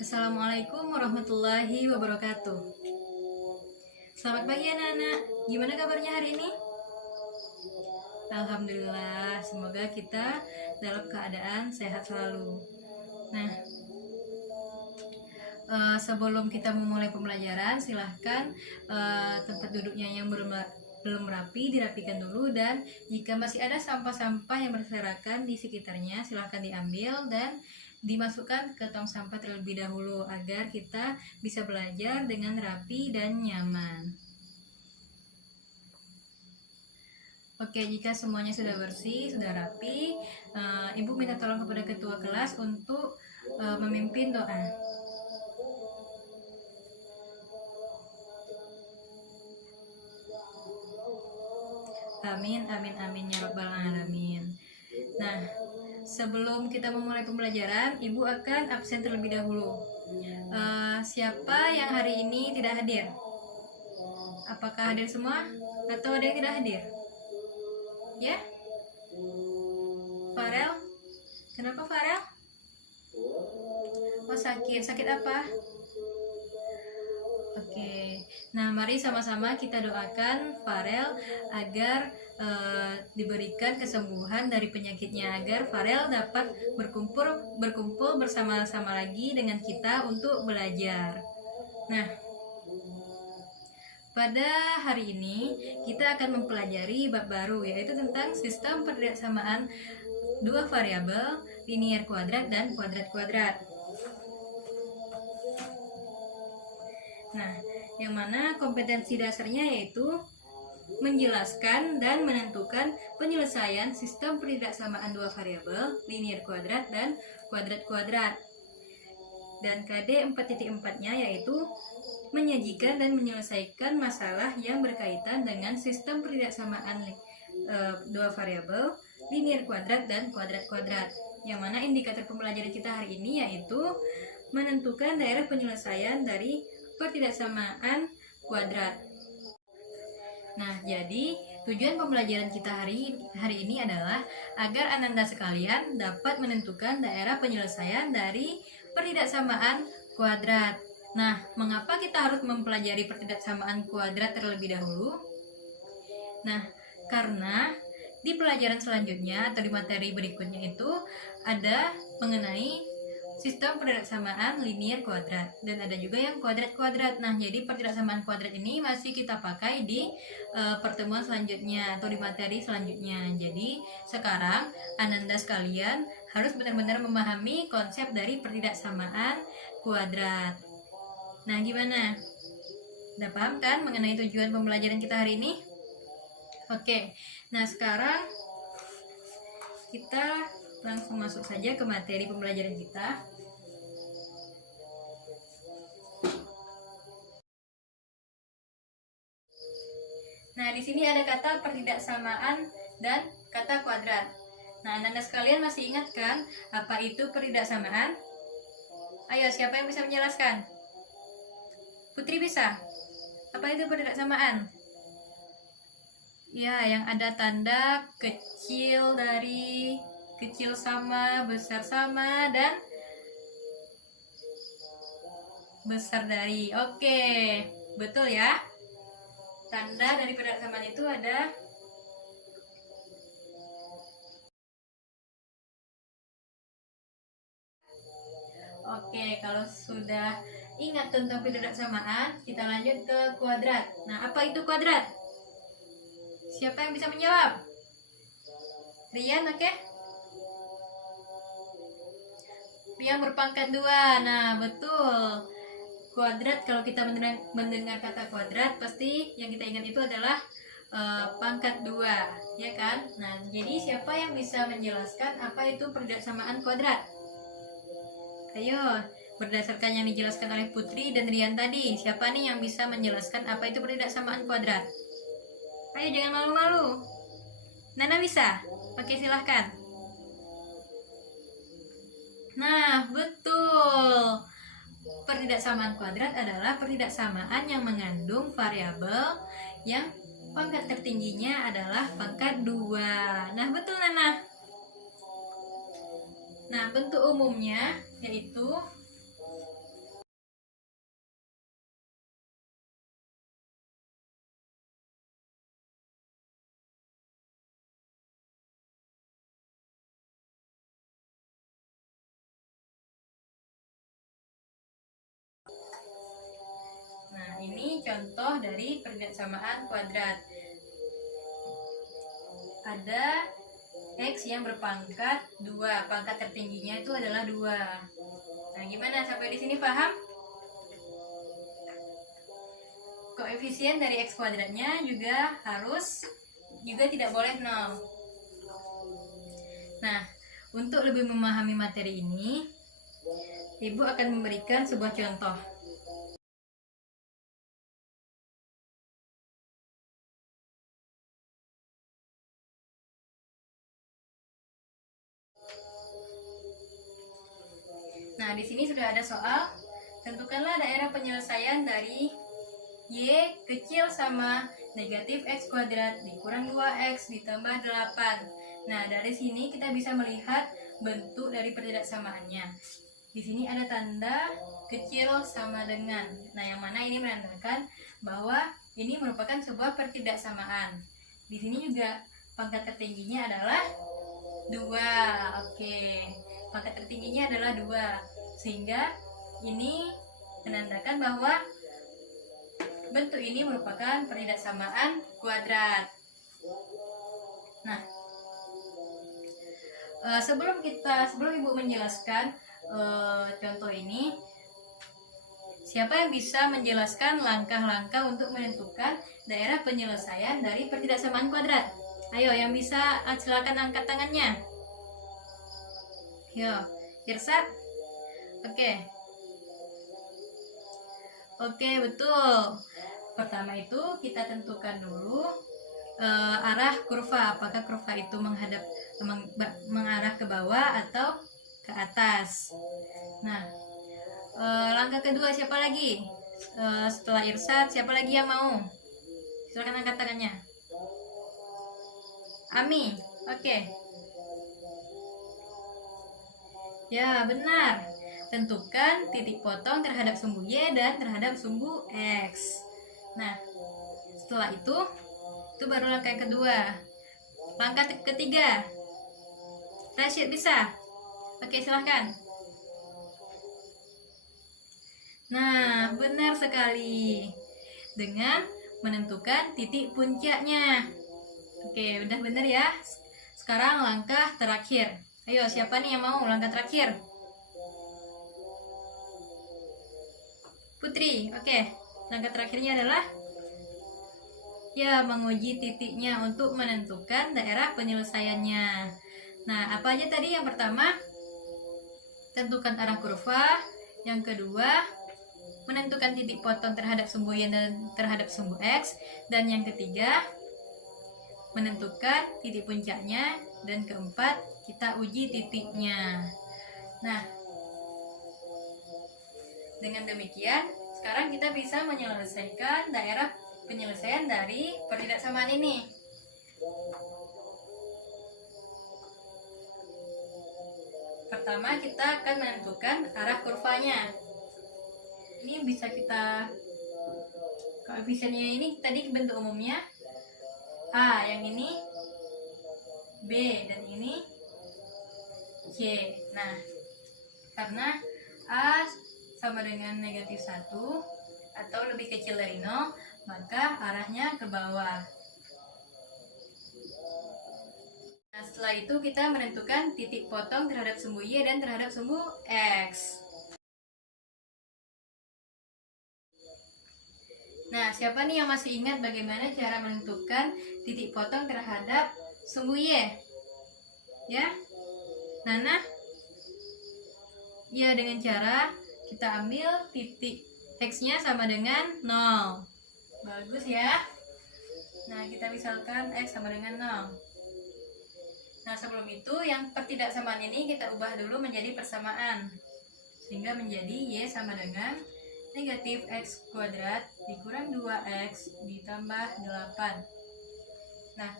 Assalamualaikum warahmatullahi wabarakatuh. Selamat pagi anak-anak. Gimana kabarnya hari ini? Alhamdulillah, semoga kita dalam keadaan sehat selalu. Nah, sebelum kita memulai pembelajaran, silahkan tempat duduknya yang belum rapi dirapikan dulu, dan jika masih ada sampah-sampah yang berserakan di sekitarnya, silahkan diambil dan dimasukkan ke tong sampah terlebih dahulu agar kita bisa belajar dengan rapi dan nyaman. Oke, jika semuanya sudah bersih, sudah rapi, Ibu minta tolong kepada ketua kelas untuk memimpin doa. Amin, amin, amin ya rabbal alamin. Nah, sebelum kita memulai pembelajaran, Ibu akan absen terlebih dahulu. Siapa yang hari ini tidak hadir? Apakah hadir semua? Atau ada yang tidak hadir? Ya? Farel? Kenapa Farel? Oh, sakit. Sakit apa? Oke. Nah, mari sama-sama kita doakan Farel agar diberikan kesembuhan dari penyakitnya, agar Farel dapat berkumpul bersama-sama lagi dengan kita untuk belajar. Nah, pada hari ini kita akan mempelajari bab baru, yaitu tentang sistem persamaan dua variabel, linier kuadrat dan kuadrat-kuadrat. Nah, yang mana kompetensi dasarnya yaitu menjelaskan dan menentukan penyelesaian sistem pertidaksamaan dua variabel, linier kuadrat dan kuadrat-kuadrat. Dan KD 4.4-nya yaitu menyajikan dan menyelesaikan masalah yang berkaitan dengan sistem pertidaksamaan dua variabel, linier kuadrat dan kuadrat-kuadrat. Yang mana indikator pembelajaran kita hari ini yaitu menentukan daerah penyelesaian dari pertidaksamaan kuadrat. Nah, jadi tujuan pembelajaran kita hari ini adalah agar ananda sekalian dapat menentukan daerah penyelesaian dari pertidaksamaan kuadrat. Nah, mengapa kita harus mempelajari pertidaksamaan kuadrat terlebih dahulu? Nah, karena di pelajaran selanjutnya atau di materi berikutnya itu ada mengenai sistem pertidaksamaan linier kuadrat dan ada juga yang kuadrat-kuadrat. Nah, jadi pertidaksamaan kuadrat ini masih kita pakai di pertemuan selanjutnya atau di materi selanjutnya. Jadi, sekarang ananda sekalian harus benar-benar memahami konsep dari pertidaksamaan kuadrat. Nah, gimana? Udah paham kan mengenai tujuan pembelajaran kita hari ini? Oke. Nah, sekarang kita langsung masuk saja ke materi pembelajaran kita. Nah, di sini ada kata pertidaksamaan dan kata kuadrat. Nah, Anda sekalian masih ingat kan apa itu pertidaksamaan? Ayo, siapa yang bisa menjelaskan? Putri bisa? Apa itu pertidaksamaan? Ya, yang ada tanda kecil dari, kecil sama, besar sama, dan besar dari. Oke, betul ya. Tanda dari pertidaksamaan itu ada Oke, kalau sudah ingat tentang pertidaksamaan, kita lanjut ke kuadrat. Nah, apa itu kuadrat? Siapa yang bisa menjawab? Rian, oke? Yang berpangkat 2. Nah, betul. Kuadrat, kalau kita mendengar kata kuadrat, pasti yang kita ingat itu adalah pangkat 2, ya kan? Nah, jadi siapa yang bisa menjelaskan apa itu pertidaksamaan kuadrat? Ayo, berdasarkan yang dijelaskan oleh Putri dan Rian tadi, siapa nih yang bisa menjelaskan apa itu pertidaksamaan kuadrat? Ayo, jangan malu-malu. Nana bisa? Oke, silahkan. Nah, betul. Pertidaksamaan kuadrat adalah pertidaksamaan yang mengandung variabel yang pangkat tertingginya adalah pangkat 2. Nah, betul Nana. Nah, bentuk umumnya yaitu contoh dari pertidaksamaan kuadrat. Ada X yang berpangkat 2, pangkat tertingginya itu adalah 2. Nah, gimana? Sampai di sini paham? Koefisien dari X kuadratnya juga tidak boleh 0. Nah, untuk lebih memahami materi ini, Ibu akan memberikan sebuah contoh. Nah, di sini sudah ada soal. Tentukanlah daerah penyelesaian dari Y kecil sama negatif X kuadrat dikurang 2X ditambah 8. Nah, dari sini kita bisa melihat bentuk dari pertidaksamaannya. Di sini ada tanda kecil sama dengan. Nah, yang mana ini menandakan bahwa ini merupakan sebuah pertidaksamaan. Di sini juga pangkat tertingginya adalah 2. Oke. Pangkat tertingginya adalah 2. Sehingga ini menandakan bahwa bentuk ini merupakan pertidaksamaan kuadrat. Nah, sebelum Ibu menjelaskan contoh ini, siapa yang bisa menjelaskan langkah-langkah untuk menentukan daerah penyelesaian dari pertidaksamaan kuadrat? Ayo, yang bisa silakan angkat tangannya. Yo, Irsat. Oke, betul. Pertama itu kita tentukan dulu arah kurva. Apakah kurva itu mengarah ke bawah atau ke atas? Nah, langkah kedua siapa lagi? Setelah Irsat, siapa lagi yang mau? Silakan angkat tangannya. Ami. Oke. Ya, benar. Tentukan titik potong terhadap sumbu Y dan terhadap sumbu X. Nah, setelah itu baru langkah yang kedua. Langkah ketiga. Rashid bisa? Oke, silahkan. Nah, benar sekali. Dengan menentukan titik puncaknya. Oke, udah benar ya. Sekarang langkah terakhir. Ayo, siapa nih yang mau langkah terakhir? Putri, oke. Langkah terakhirnya adalah menguji titiknya untuk menentukan daerah penyelesaiannya. Nah, apa aja tadi? Yang pertama, tentukan arah kurva. Yang kedua, menentukan titik potong terhadap sumbu Y dan terhadap sumbu X. Dan yang ketiga, menentukan titik puncaknya. Dan keempat, kita uji titiknya. Nah, dengan demikian, sekarang kita bisa menyelesaikan daerah penyelesaian dari pertidaksamaan ini. Pertama, kita akan menentukan arah kurvanya. Ini bisa kita, koefisiennya ini tadi bentuk umumnya A, yang ini B, dan ini C. Nah, karena A sama dengan negatif 1 atau lebih kecil dari 0, maka arahnya ke bawah. Nah, setelah itu kita menentukan titik potong terhadap sumbu Y dan terhadap sumbu X. Nah, siapa nih yang masih ingat bagaimana cara menentukan titik potong terhadap sumbu Y? Ya? Nana? Ya, dengan cara kita ambil titik X-nya sama dengan 0. Bagus ya. Nah, kita misalkan X sama dengan 0. Nah, sebelum itu yang pertidaksamaan ini kita ubah dulu menjadi persamaan. Sehingga menjadi Y sama dengan negatif X kuadrat dikurang 2X ditambah 8. Nah,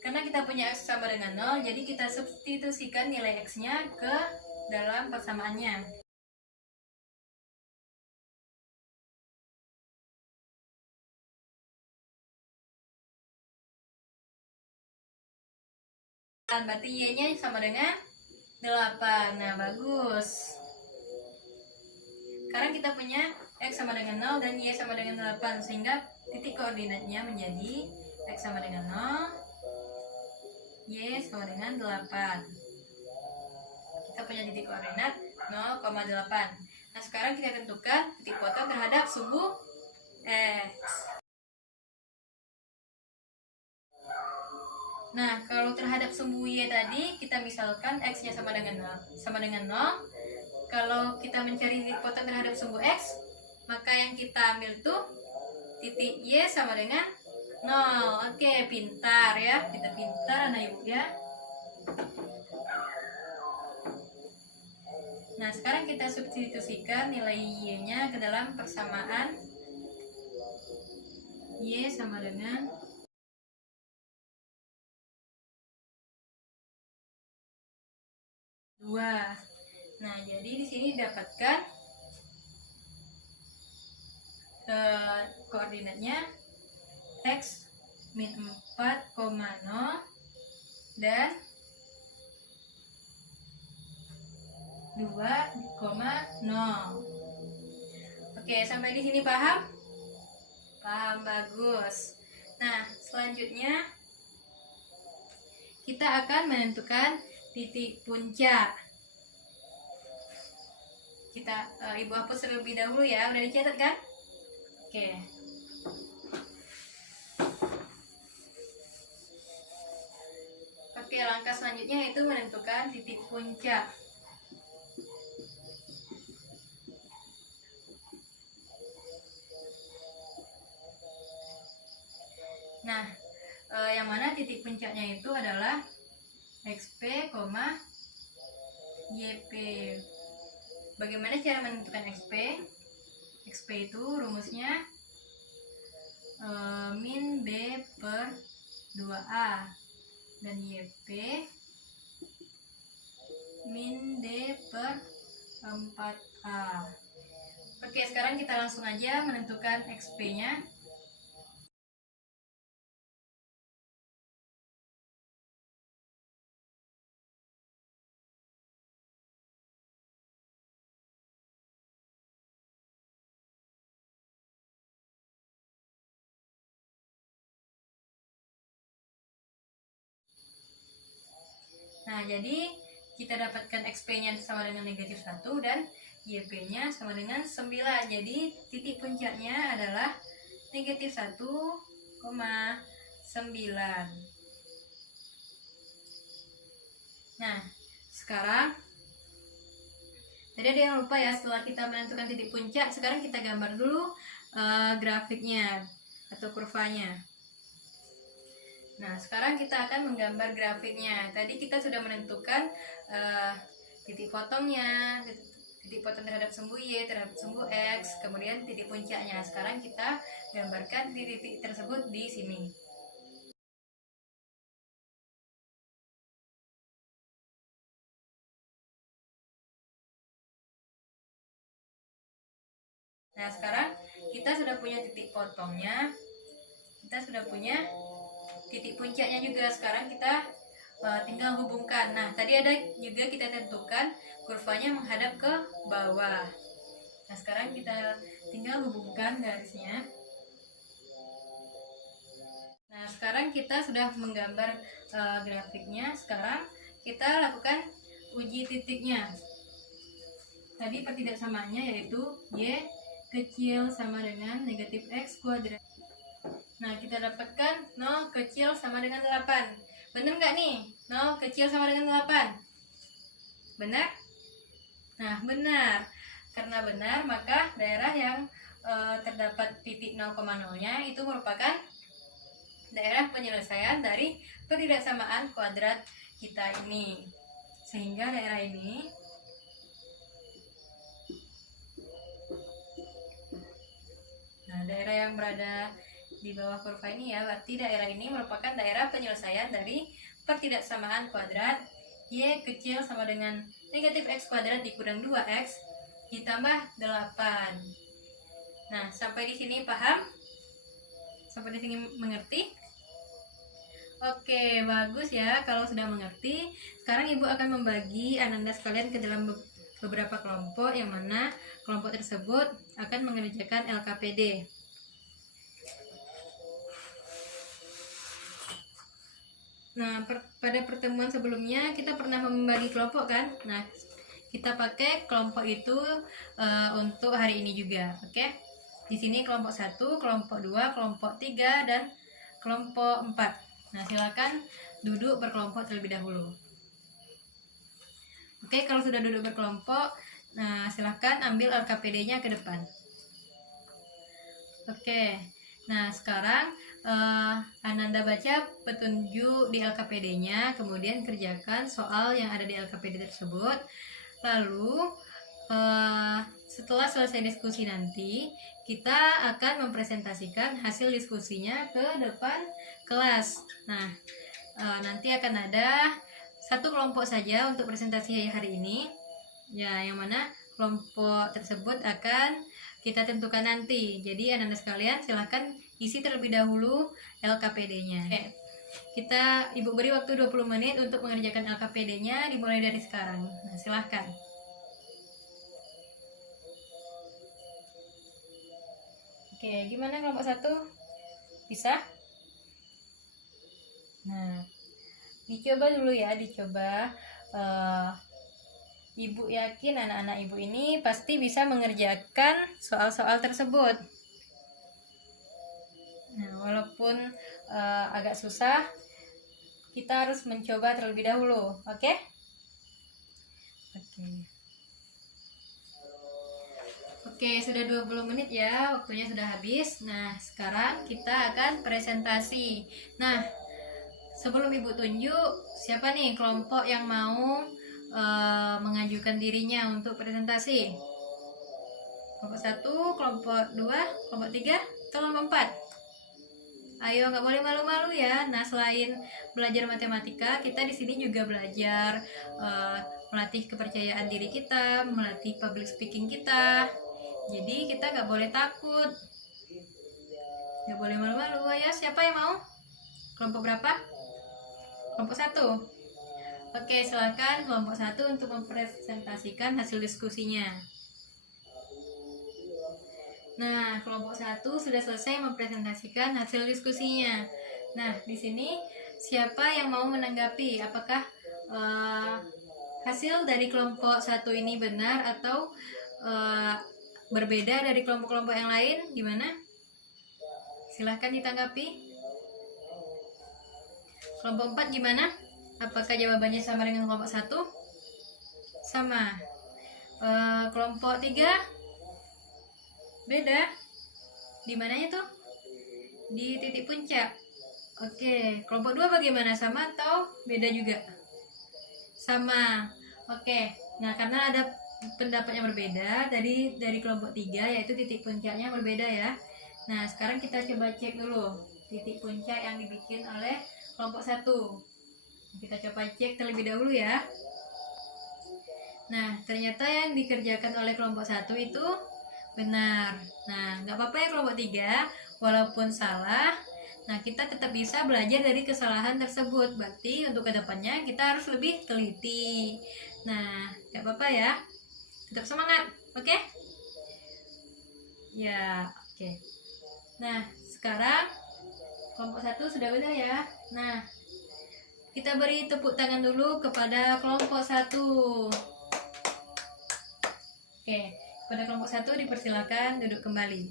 karena kita punya X sama dengan 0, jadi kita substitusikan nilai X-nya ke dalam persamaannya. Berarti Y-nya sama dengan 8. Nah, bagus. Sekarang kita punya X sama dengan 0 dan Y sama dengan 8, sehingga titik koordinatnya menjadi X sama dengan 0, Y sama dengan 8. Kita punya titik koordinat 0,8. Nah, sekarang kita tentukan titik potong terhadap sumbu X. Nah, kalau terhadap sumbu Y tadi, kita misalkan X-nya sama dengan 0. Kalau kita mencari titik potong terhadap sumbu X, maka yang kita ambil tuh titik Y sama dengan 0. Oke, pintar ya. Kita pintar anak ibu ya. Nah, sekarang kita substitusikan nilai Y-nya ke dalam persamaan Y sama dengan 2. Nah, jadi di sini didapatkan koordinatnya X min 4,0 dan 2,0. Oke, sampai di sini paham? Paham, bagus. Nah, selanjutnya kita akan menentukan titik puncak. Ibu hapus terlebih dahulu ya. Udah dicatat kan? Oke. Oke, langkah selanjutnya yaitu menentukan titik puncak. Nah, yang mana titik puncaknya itu adalah XP, YP. Bagaimana cara menentukan XP? XP itu rumusnya min B per 2A dan YP min D per 4A. Oke, sekarang kita langsung aja menentukan XP-nya. Nah, jadi kita dapatkan XP-nya sama dengan negatif 1 dan YP-nya sama dengan 9. Jadi titik puncaknya adalah negatif 1,9. Nah, sekarang tadi ada yang lupa ya, setelah kita menentukan titik puncak, sekarang kita gambar dulu grafiknya atau kurvanya. Nah, sekarang kita akan menggambar grafiknya. Tadi kita sudah menentukan titik potongnya, titik potong terhadap sumbu Y, terhadap sumbu X, kemudian titik puncaknya. Sekarang kita gambarkan titik tersebut di sini. Nah, sekarang kita sudah punya titik potongnya, kita sudah punya titik puncaknya juga. Sekarang kita tinggal hubungkan. Nah, tadi ada juga kita tentukan kurvanya menghadap ke bawah. Nah, sekarang kita tinggal hubungkan garisnya. Nah, sekarang kita sudah menggambar grafiknya. Sekarang kita lakukan uji titiknya. Tadi pertidaksamaannya yaitu Y kecil sama dengan negatif X kuadrat. Nah, kita dapatkan 0 kecil sama dengan 8. Benar nggak nih? 0 kecil sama dengan 8. Benar? Nah, benar. Karena benar, maka daerah yang terdapat titik 0,0-nya itu merupakan daerah penyelesaian dari pertidaksamaan kuadrat kita ini. Sehingga daerah ini daerah yang berada di bawah kurva ini ya, berarti daerah ini merupakan daerah penyelesaian dari pertidaksamaan kuadrat Y kecil sama dengan negatif X kuadrat dikurang 2X ditambah 8. Nah, sampai di sini paham? Sampai di sini mengerti? Oke, bagus ya kalau sudah mengerti. Sekarang Ibu akan membagi ananda sekalian ke dalam beberapa kelompok yang mana kelompok tersebut akan mengerjakan LKPD. Nah, pada pertemuan sebelumnya kita pernah membagi kelompok kan? Nah, kita pakai kelompok itu untuk hari ini juga, oke? Di sini kelompok 1, kelompok 2, kelompok 3, dan kelompok 4. Nah, silakan duduk berkelompok terlebih dahulu. Oke, kalau sudah duduk berkelompok, nah silakan ambil LKPD-nya ke depan. Oke, nah sekarang Ananda baca petunjuk di LKPD-nya, kemudian kerjakan soal yang ada di LKPD tersebut. Lalu setelah selesai diskusi nanti, kita akan mempresentasikan hasil diskusinya ke depan kelas. Nah, nanti akan ada satu kelompok saja untuk presentasi hari ini, ya, yang mana kelompok tersebut akan kita tentukan nanti. Jadi anak-anak sekalian silahkan isi terlebih dahulu LKPD-nya. Ibu beri waktu 20 menit untuk mengerjakan LKPD-nya, dimulai dari sekarang. Nah, silahkan. Oke, gimana kelompok 1? Bisa? Nah, dicoba dulu ya, dicoba. Ibu yakin anak-anak ibu ini pasti bisa mengerjakan soal-soal tersebut. Nah, walaupun agak susah, kita harus mencoba terlebih dahulu, oke? Oke, sudah 20 menit ya, waktunya sudah habis. Nah, sekarang kita akan presentasi. Nah, sebelum ibu tunjuk, siapa nih kelompok yang mau mengajukan dirinya untuk presentasi? Kelompok 1, kelompok 2, kelompok 3, atau kelompok 4? Ayo, nggak boleh malu-malu ya. Nah, selain belajar matematika, kita di sini juga belajar melatih kepercayaan diri kita, melatih public speaking kita. Jadi kita nggak boleh takut, nggak boleh malu-malu. Ayo, siapa yang mau? Kelompok berapa? Kelompok 1. Oke, silakan kelompok 1 untuk mempresentasikan hasil diskusinya. Nah, kelompok 1 sudah selesai mempresentasikan hasil diskusinya. Nah, di sini siapa yang mau menanggapi? Apakah hasil dari kelompok 1 ini benar atau berbeda dari kelompok-kelompok yang lain? Gimana? Silahkan ditanggapi. Kelompok 4 gimana? Apakah jawabannya sama dengan kelompok 1? Sama. Kelompok 3 beda. Di mananya tuh? Di titik puncak. Oke, kelompok 2 bagaimana? Sama atau beda juga? Sama. Oke. Nah, karena ada pendapat yang berbeda dari kelompok 3, yaitu titik puncaknya berbeda ya. Nah, sekarang kita coba cek dulu titik puncak yang dibikin oleh kelompok 1. Kita coba cek terlebih dahulu ya. Nah, ternyata yang dikerjakan oleh kelompok 1 itu benar. Nah, nggak apa-apa ya kelompok 3, walaupun salah, nah kita tetap bisa belajar dari kesalahan tersebut. Berarti untuk kedepannya kita harus lebih teliti. Nah, nggak apa-apa ya. Tetap semangat, oke? Ya, oke. Nah, sekarang kelompok 1 sudah benar ya. Nah, kita beri tepuk tangan dulu kepada kelompok 1. Oke, pada kelompok 1 dipersilakan duduk kembali.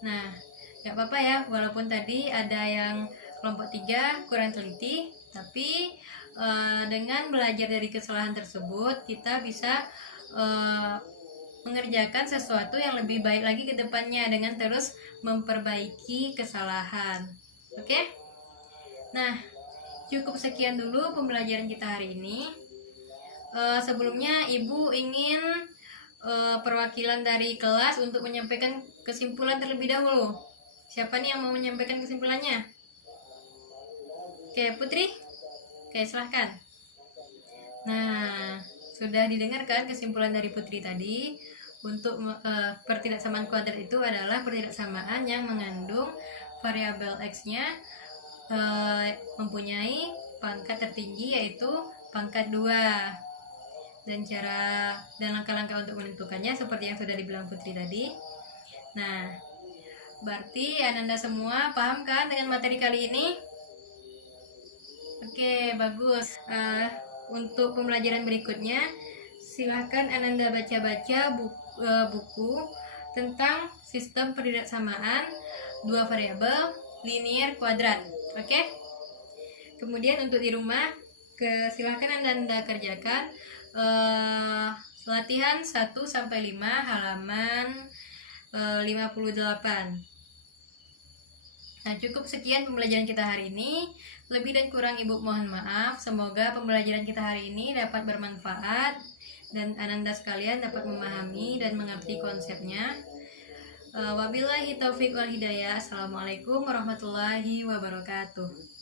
Nah, gak apa-apa ya, walaupun tadi ada yang kelompok 3 kurang teliti, tapi dengan belajar dari kesalahan tersebut, kita bisa mengerjakan sesuatu yang lebih baik lagi ke depannya dengan terus memperbaiki kesalahan. Oke? Nah, cukup sekian dulu pembelajaran kita hari ini. Sebelumnya Ibu ingin perwakilan dari kelas untuk menyampaikan kesimpulan terlebih dahulu. Siapa nih yang mau menyampaikan kesimpulannya? Oke, Putri? Oke, silahkan. Nah, sudah didengarkan kesimpulan dari Putri tadi. Untuk pertidaksamaan kuadrat itu adalah pertidaksamaan yang mengandung variabel X-nya mempunyai pangkat tertinggi, yaitu pangkat 2. dan langkah-langkah untuk menentukannya seperti yang sudah dibilang Putri tadi. Nah, berarti Ananda semua paham kan dengan materi kali ini? Oke, bagus. Untuk pembelajaran berikutnya, silahkan Ananda baca-baca buku tentang sistem peridaksamaan dua variabel linear kuadrat. Oke? Kemudian untuk di rumah, silahkan Anda kerjakan latihan 1-5 halaman 58. Nah, cukup sekian pembelajaran kita hari ini. Lebih dan kurang Ibu mohon maaf. Semoga pembelajaran kita hari ini dapat bermanfaat dan Ananda sekalian dapat memahami dan mengerti konsepnya. Wabillahi taufiq wal hidayah. Assalamualaikum warahmatullahi wabarakatuh.